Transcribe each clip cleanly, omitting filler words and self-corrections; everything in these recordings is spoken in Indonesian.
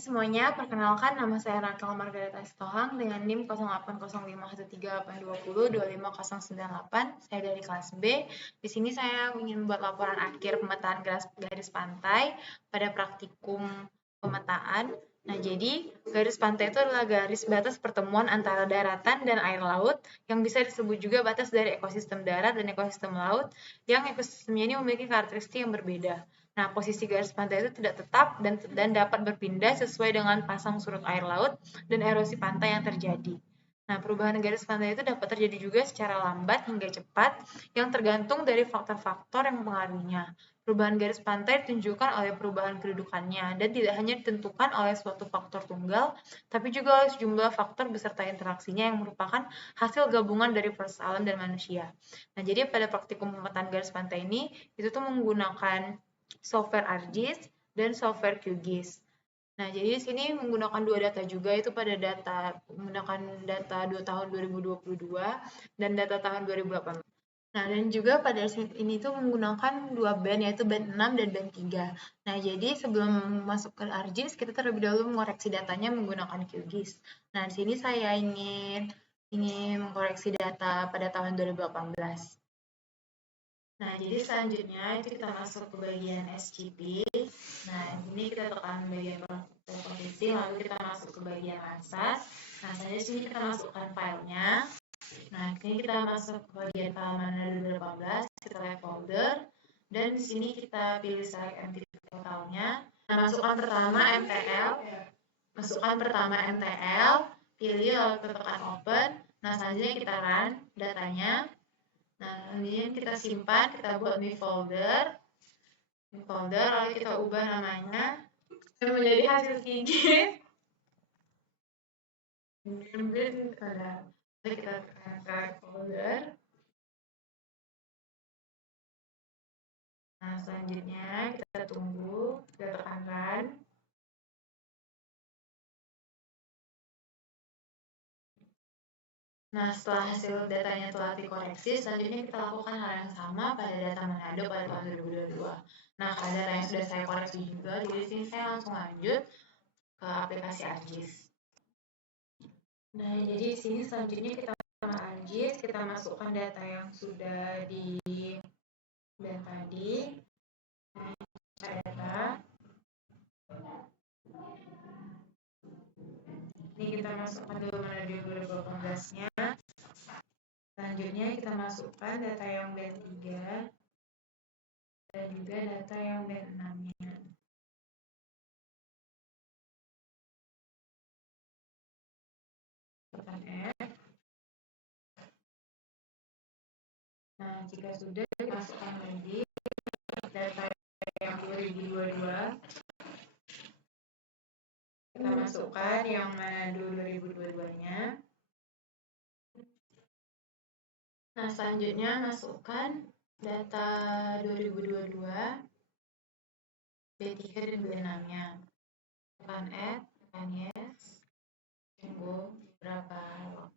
semuanya, perkenalkan nama saya Rakel Margareta Sitohang dengan NIM 08051380202598. Saya dari kelas B. Di sini saya ingin membuat laporan akhir pemetaan garis pantai pada praktikum pemetaan. Nah, jadi garis pantai itu adalah garis batas pertemuan antara daratan dan air laut yang bisa disebut juga batas dari ekosistem darat dan ekosistem laut yang ekosistemnya ini memiliki karakteristik yang berbeda. Nah, posisi garis pantai itu tidak tetap dan dapat berpindah sesuai dengan pasang surut air laut dan erosi pantai yang terjadi. Nah, perubahan garis pantai itu dapat terjadi juga secara lambat hingga cepat yang tergantung dari faktor-faktor yang mempengaruhinya. Perubahan garis pantai ditunjukkan oleh perubahan kedudukannya dan tidak hanya ditentukan oleh suatu faktor tunggal, tapi juga oleh sejumlah faktor beserta interaksinya yang merupakan hasil gabungan dari proses alam dan manusia. Nah, jadi pada praktikum pemetaan garis pantai ini, itu tuh menggunakan software ArcGIS dan software QGIS. Nah, jadi di sini menggunakan dua data juga, itu menggunakan data 2 tahun 2022 dan data tahun 2018. Nah, dan juga pada ini tuh menggunakan dua band, yaitu band 6 dan band 3. Nah, jadi sebelum masuk ke ArcGIS, kita terlebih dahulu mengoreksi datanya menggunakan QGIS. Nah, di sini saya ingin mengkoreksi data pada tahun 2018. Nah, jadi selanjutnya itu kita masuk ke bagian SCP. Nah, ini kita tekan bagian posisi, lalu kita masuk ke bagian asas. Nah, selanjutnya sini kita masukkan filenya. Nah, ini kita masuk ke bagian file mana 2018, kita lihat folder, dan di sini kita pilih select entity totalnya. Nah, masukkan pertama MTL, pilih lalu kita tekan open. Nah, selanjutnya kita run datanya. Nah, kemudian kita simpan, kita buat new folder, lalu kita ubah namanya menjadi hasil QGIS. Kemudian kita tekan folder. Nah, selanjutnya kita tunggu, kita tekan run. Nah, setelah hasil datanya telah dikoreksi, selanjutnya kita lakukan hal yang sama pada data Manado pada tahun 2022. Nah, karena data yang sudah saya koreksi juga, jadi di sini saya langsung lanjut ke aplikasi ArcGIS. Nah, jadi di sini selanjutnya kita sama ArcGIS, kita masukkan data yang sudah di dan tadi. Data. Ini kita masukkan dulu mana 2018-nya. Selanjutnya kita masukkan data yang band 3 dan juga data yang band 6-nya. Tekan F. Nah, jika sudah, masukkan lagi data yang 2022. Kita masukkan yang Manado 2022-nya. Nah, selanjutnya masukkan data 2022, B3 dan B6-nya. Tekan add, tekan yes. Tunggu beberapa waktu.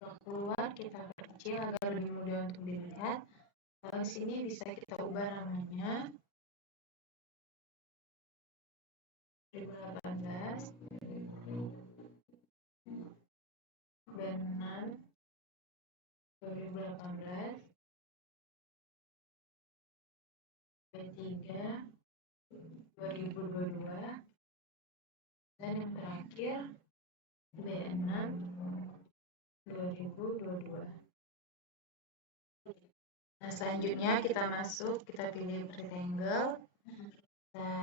Setelah keluar, kita perkecil agar lebih mudah untuk dilihat. Lalu sini bisa kita ubah namanya 2018 band 6 2018 B3 2022 dan yang terakhir B6 2022. Nah, selanjutnya kita masuk, kita pilih rectangle, kita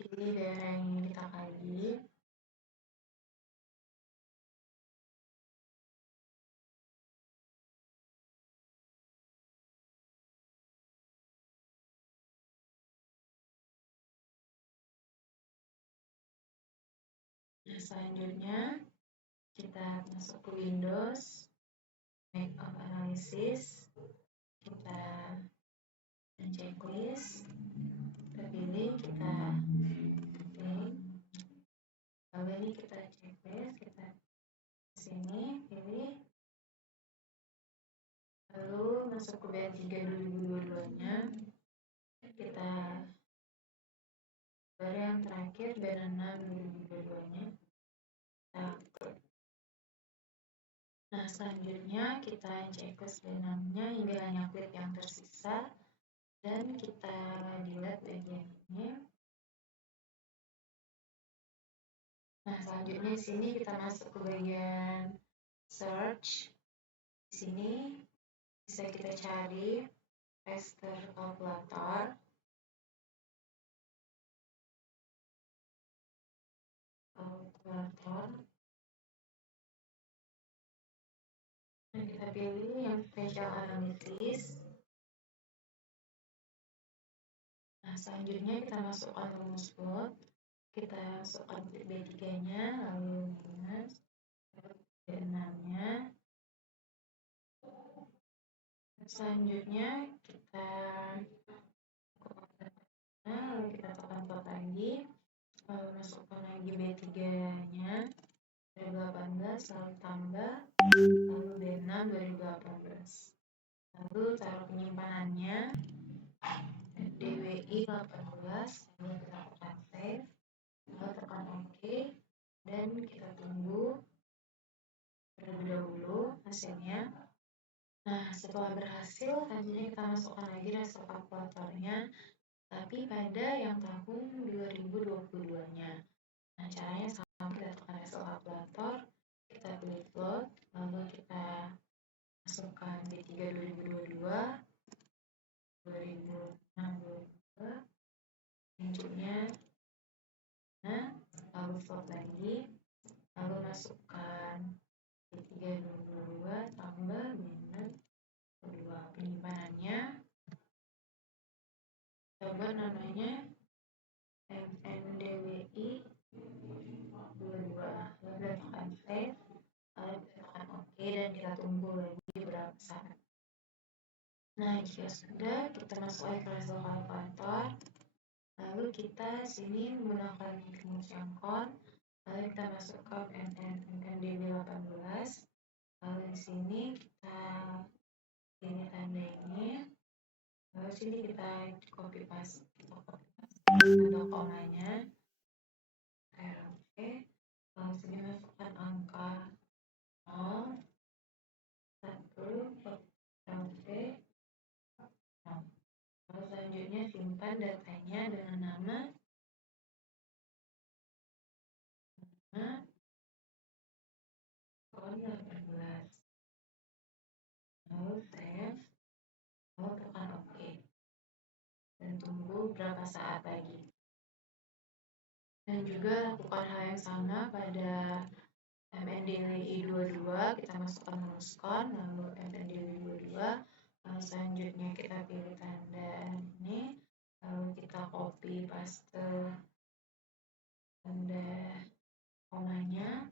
pilih daerah yang ingin kita kaji. Nah, selanjutnya kita masuk ke Windows, make of analysis, kita checklist, kita pilih, kita pilih, lalu ini kita checklist, kita sini pilih, lalu masuk ke B3 2022-nya, kita akhir dan 6 2022-nya kita klik. Nah, selanjutnya kita checklist B6-nya hingga hanya klik yang tersisa dan kita delete bagian ini. Nah, selanjutnya di sini kita masuk ke bagian search. Di sini bisa kita cari tester kalkulator. Dan kita pilih yang special analysis. Nah, selanjutnya kita masukkan rumus plot. Kita masukkan B3-nya, lalu minus B6-nya. Selanjutnya kita lalu kita tekan plot lagi, lalu masukkan lagi B3-nya 2018, lalu tambah, lalu B6 2018. Lalu taruh penyimpanannya DWI 18, lalu kita tekan save, lalu tekan OK, dan kita tunggu terlebih dahulu hasilnya. Nah, setelah berhasil, selanjutnya kita masukkan lagi hasil kalkulatornya, tapi pada yang tahun 2022-nya. Nah, caranya sama, kita tekan hasil kalkulator, kita pilih plot, lalu kita masukkan D3 2022, 2062, inputnya, nah, lalu plot lagi, lalu masukkan D3 2022 tambah minus 2, penyimpanannya coba namanya MNDWI 22, lalu kita tekan save, lalu kita tekan OK, dan kita tunggu lagi beberapa saat. Nah, jika sudah, kita masuk ke hasil kalkulator, lalu kita sini menggunakan rumus yang kon, lalu kita masukkan MNDW 18, lalu di sini kita pilih tanda ini, lalu sini kita copy paste tanda komanya, oke, lalu sini masukkan angka 0, 1, oke, lalu selanjutnya simpan datanya dengan nama kon 18, lalu save, lalu tekan OK, dan tunggu beberapa saat lagi. Dan juga lakukan hal yang sama pada MNDWI 22, kita masukkan rumus kon, lalu MNDWI 22, lalu selanjutnya kita pilih tanda ini, lalu kita copy paste tanda komanya,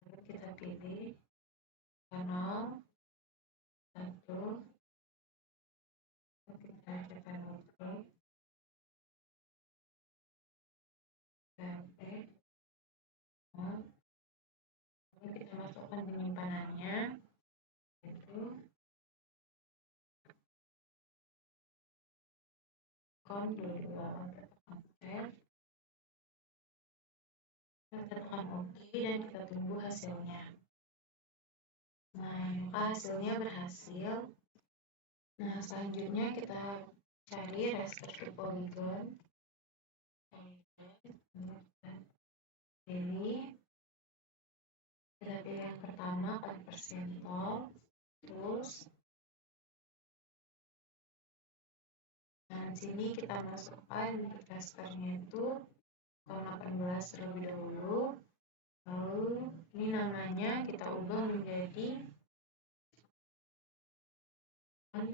lalu kita pilih 0, 1, lalu kita tekan OK, sampai, lalu kita masukkan penyimpanannya, yaitu kon 22, kita tekan OK, dan kita tunggu hasilnya. Nah, maka hasilnya berhasil. Nah, selanjutnya kita cari raster to polygon. Kita pilih yang pertama, conversion tools. Nah, di sini kita masukkan rasternya itu kon 18 terlebih dahulu. Lalu ini namanya kita ubah menjadi nah,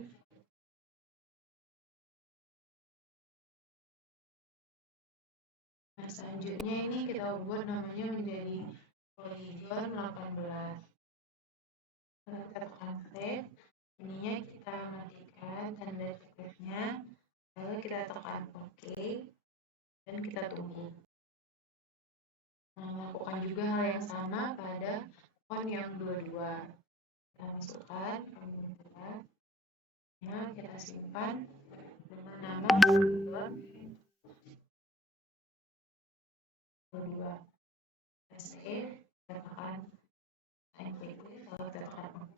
selanjutnya ini kita ubah namanya menjadi polygon 18. Lalu kita tekan save, ininya kita matikan tanda checklistnya, lalu kita tekan OK, dan kita tunggu. Nah, lakukan juga hal yang sama pada kon yang 22. Kita masukkan kon 22, nah, kita simpan dengan nama polygon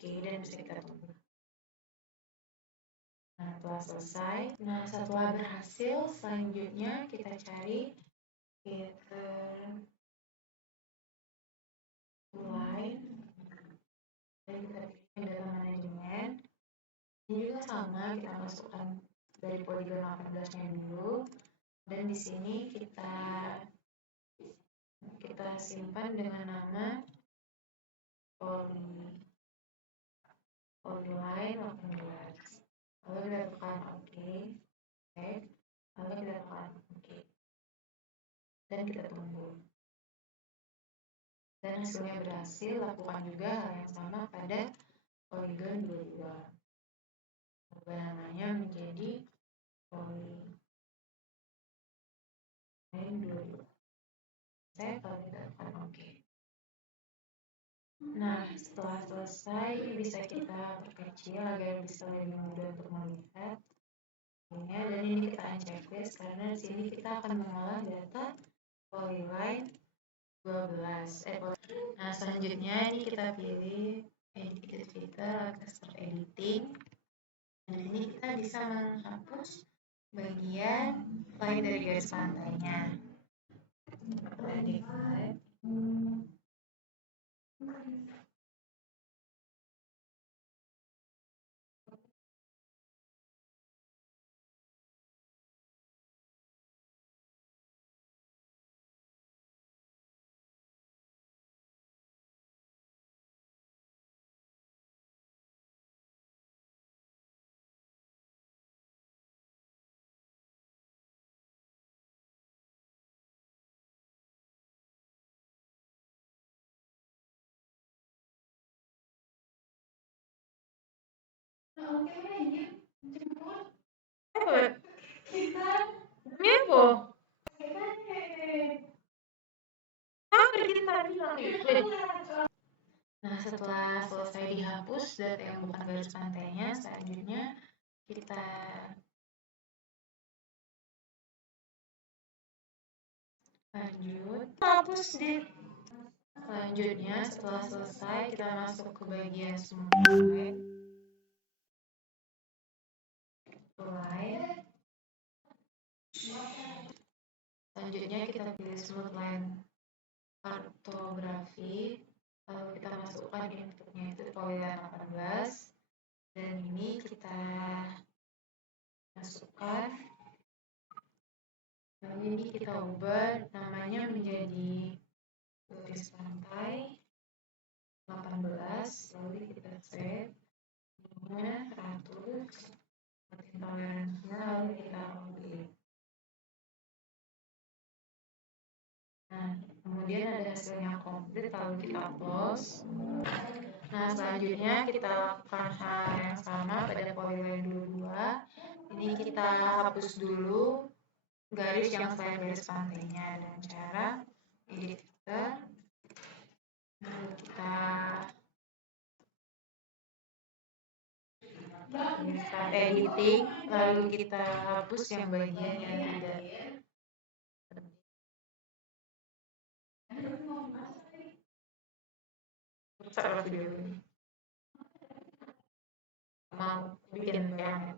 oke, dan bisa kita tunggu. Nah, setelah selesai, setelah berhasil, selanjutnya kita cari filter line, dan kita pilih data manajemen. Ini juga sama, kita masukkan dari poligon 18-nya dulu, dan di sini kita simpan dengan nama polyline 18. Lalu kita tekan OK, lalu kita tekan OK, dan kita tunggu. Dan hasilnya berhasil. Lakukan juga hal yang sama pada poligon 22. Ubah namanya menjadi polyline 22. Kalau kita tekan OK. Nah, setelah selesai, bisa kita perkecil agar bisa lebih mudah untuk melihat. Dan ini kita unchecklist karena di sini kita akan mengolah data polyline 12. Nah, selanjutnya ini kita pilih edit filter atau start editing. Nah, ini kita bisa menghapus bagian lain dari garis pantainya. Nah, setelah selesai dihapus data yang bukan garis pantainya, selanjutnya kita lanjut hapus di selanjutnya. Setelah selesai, kita masuk ke bagian smooth line. Selanjutnya kita pilih smooth line kartografi, lalu kita masukkan inputnya itu polyline 18, dan ini kita masukkan, lalu ini kita ubah namanya menjadi garis pantai 18, lalu kita save, ininya 100, toleransinya, lalu kita update. Nah, kemudian ada hasilnya komplit, lalu kita close. Nah, selanjutnya kita lakukan hal yang sama pada polyline 22. Ini kita hapus dulu garis yang selain garis pantainya dengan cara edit filter. Lalu kita start editing, lalu kita hapus yang bagian yang tidak rusak video ini. Mau bikin yang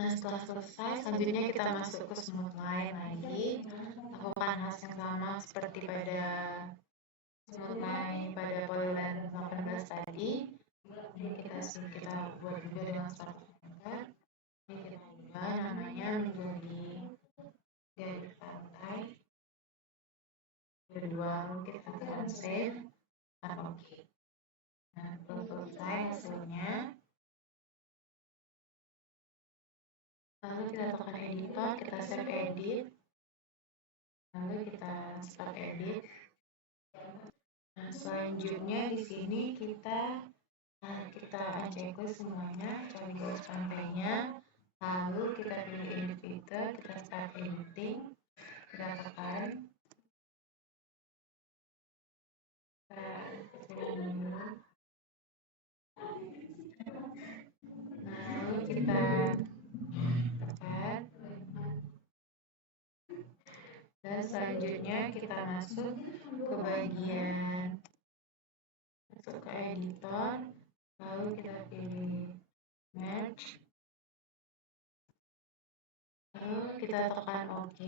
Nah, setelah selesai, selanjutnya kita masuk ke smooth line lagi. Lakukan hal yang sama seperti pada mulai pada polyline 18 tadi, ini kita buat juga dengan start anchor. Ini kita ubah namanya menjadi garis pantai kedua, kita tekan save dan OK. Nah, belum selesai hasilnya. Lalu kita tekan editor, kita save edit. Lalu kita start edit. Nah, selanjutnya di sini kita checklist semuanya, cari garis pantainya. Lalu kita pilih edit filter, kita start editing. Kita tekan. Lalu kita tekan. Dan selanjutnya kita masuk ke bagian masuk ke editor, lalu kita pilih match, lalu kita tekan OK.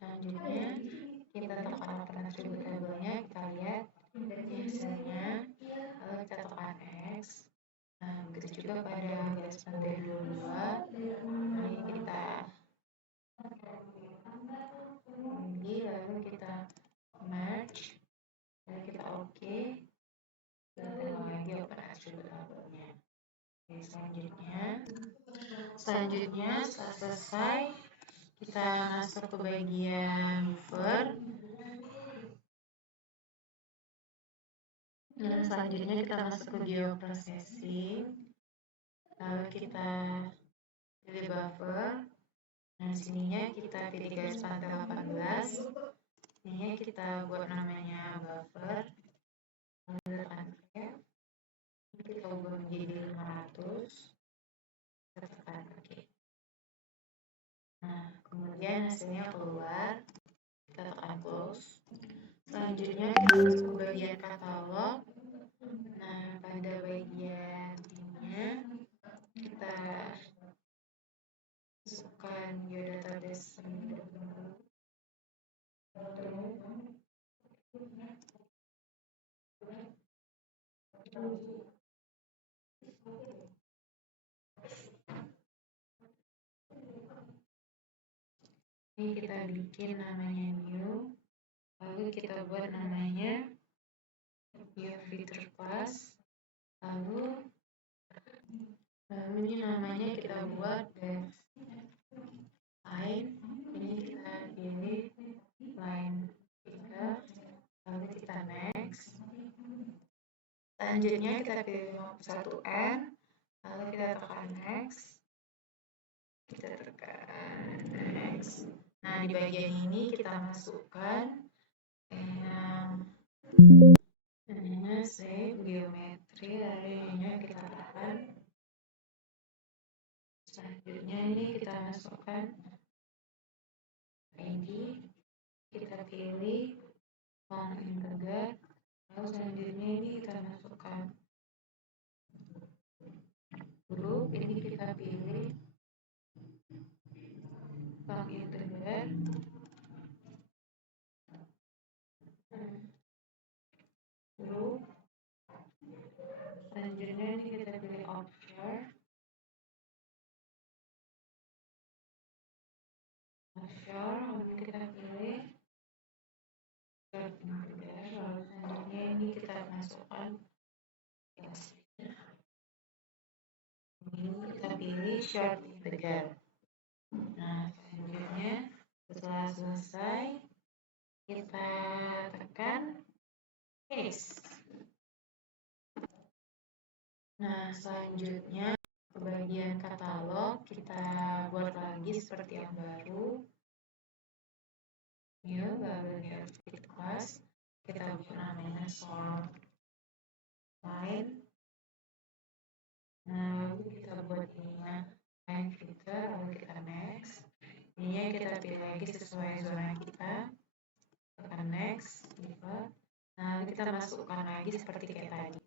Selanjutnya kita tekan open attribute labelnya, kita lihat ini hasilnya, lalu kita tekan X. Nah, begitu juga pada garis pantai 22. Ini kita pilih, lalu kita match, lalu kita OK. Dan lagi open attribute labelnya. Oke, selanjutnya setelah selesai, kita masuk ke bagian mover. Dan selanjutnya kita masuk ke geoprocessing. Lalu kita pilih buffer. Nah, sininya kita pilih garis pantai 18. Sininya kita buat namanya buffer. Lalu kita tekan save. Kita ubah menjadi 500. Kita tekan OK. Nah, kemudian hasilnya keluar. Kita tekan close. Selanjutnya kita masuk ke bagian katalog. Nah, pada bagian ininya kita masukkan geodatabase ini kita bikin namanya new, lalu kita buat namanya geofilter class, lalu ini namanya kita buat line, ini kita pilih line 3, lalu kita next. Selanjutnya kita pilih 1N, lalu kita tekan next. Kita tekan next. Nah, di bagian ini kita masukkan yang namanya save geometri, lalu ininya kita tekan. Selanjutnya ini kita masukkan ID, kita pilih long integer, lalu selanjutnya ini kita masukkan grup, ini kita pilih long integer, grup, selanjutnya ini kita pilih offshore, lalu kita pilih short integer, lalu selanjutnya ini kita masukkan ini kita pilih short integer. Nah, selanjutnya setelah selesai kita tekan finish. Nah, selanjutnya ke bagian katalog kita buat lagi seperti yang baru. New, lalu geofilter class, kita buat namanya sort line. Nah, lalu kita buat ininya line filter, lalu kita next. Ininya kita pilih lagi sesuai zona kita. Tekan next, gitu. Nah, lalu kita masukkan lagi seperti kayak tadi.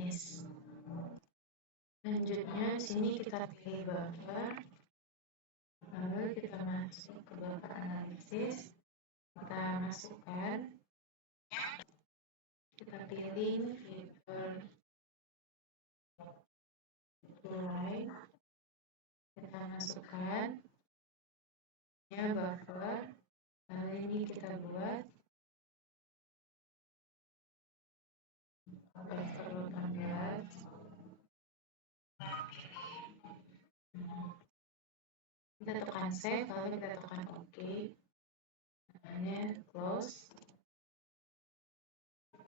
finish. Selanjutnya sini kita pilih buffer, lalu kita masuk ke buffer analisis, kita masukkan, kita pilih fitur line, kita masukkan ya buffer, lalu ini kita buat buffer 18. Kita tekan save, lalu kita tekan OK, namanya close.